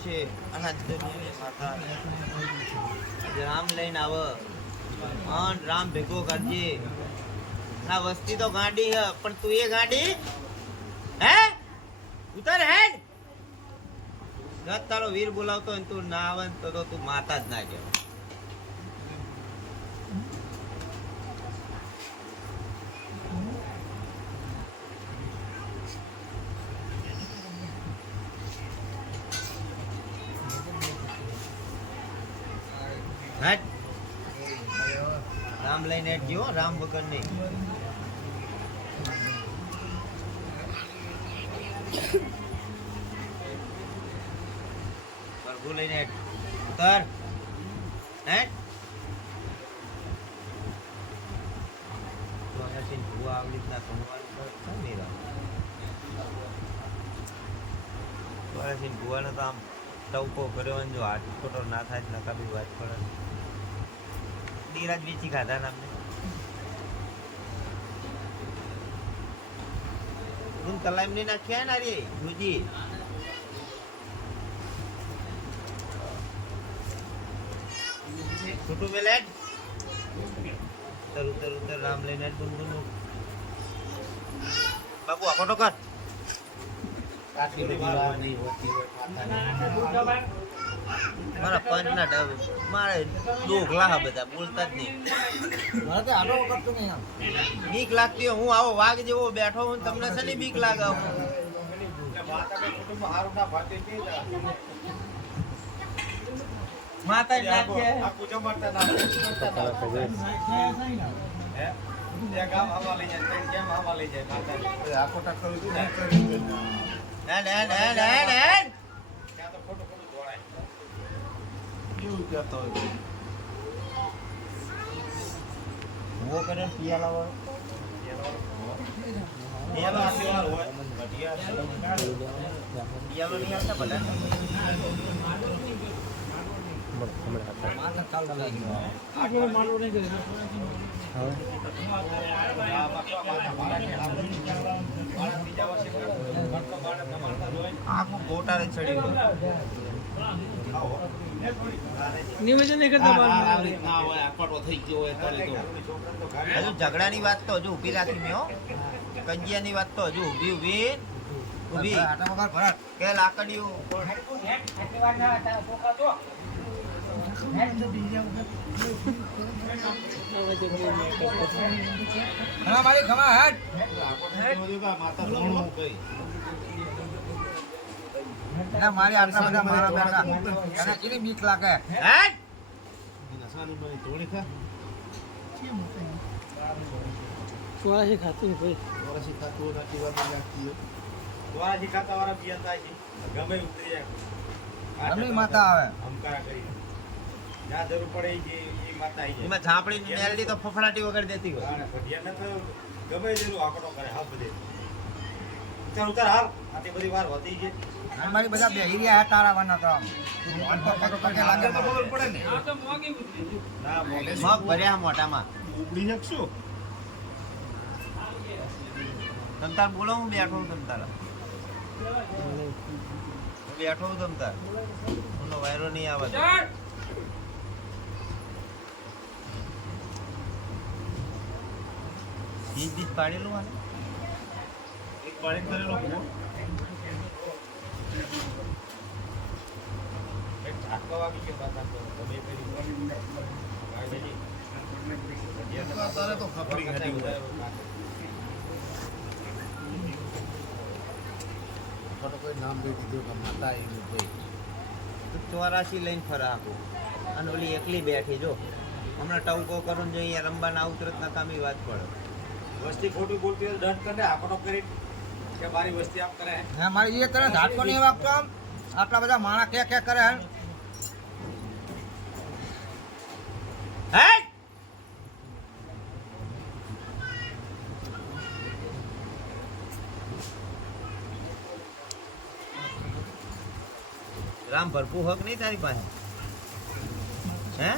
છે. અનાજ દુનિયાની માતા રામ લઈને આવ. અન રામ ભેગો કરજે. આ વસ્તી તો ગાડી હે, પણ તું એ ગાડી? હે? ઉતર હેડ. ગત તારો વીર બોલાવતો ને તું ના આવે તો તું માતા જ ના કહેવાય. હટ રામ લઈને હેડ જીવો, રામ વગર નહીં. પ્રભુ લઈને કર ઉતર. તો ભૂવા આવી રીતના સંવાદ કરે છે ને રામ અહીંયાથી તો આમ ટવકો કર્યો ને જો હાથ ખોટો ના થાય તો નકામી વાત પડે. ધીરજ વેચી ખાધા ને તું તલાઈમની નાખ્યા ને અરે ગુજી છોટું મેલેટ તરુ ઉતર ઉતર રામ લઈને બુન બાબુ, આ ફોટો કર. કાચી બધી વાર નહીં હોતી હોય મારા પંચ ના ડબ. મારે દુઃખ હા બધા બોલતા જ નહીં. મારે તો આડો તો નહીં બીક લાગતી હોય હું આવો વાઘ જેવો બેઠો હું તમને શેની બીક લાગે માતા જ નાખે આખો ટક્કર હેડ હેડ હેડ હેડ કેવું કહેતો કરે મારો આખું ગોટારે ચડી ગયો. નિવેદન નહીં કરતા હજુ ઝઘડાની વાત તો હજુ ઊભી રાખી મેં હો કજિયાની વાત તો હજુ ઊભી ઊભી ઊભી. આટા લાકડીઓ. કે ખમા મારી ખમા હેડ એના મારી આટલા બધા મારા બેટા એને કેની બીક લાગે હેડ ચોરાશી ખાતું ભાઈ ગમે માતા આવે એમાં ઝાપડી મેલડી તો ફફડાટી વગર દેતી હોય. અને મારી બધા બેહી રહ્યા હે તારા વાના તો આમ. તો પગ પગે લાગે મને. આ તો મોંઘી બુદ્ધિ છે. મોગ ભર્યા મોટામાં તમતાર બોલો હું બેઠો હું તમતાર. બેઠો હું તમતાર. વાયરો નહીં આવે તો. ચાલ. બીજ બીજ પાડેલું આને? ચોરાશી લઈને ફરા આખું અને ઓલી એકલી બેઠી જો. હમણાં ટવકો કરું જોઈએ જો અહીંયા રમવા ઉતરત નકામી વાત પડે. વસ્તી ખોટી બોલતી હોય દંડ કરે આંકડો કરી કે મારી વસ્તી આપ કરે હે. મારી એ કરે ઝાટકો નહીં આપતો આટલા બધા માણા કે કે કરે હે! રામ ભરપૂર હક નહીં તારી પાસે? હે?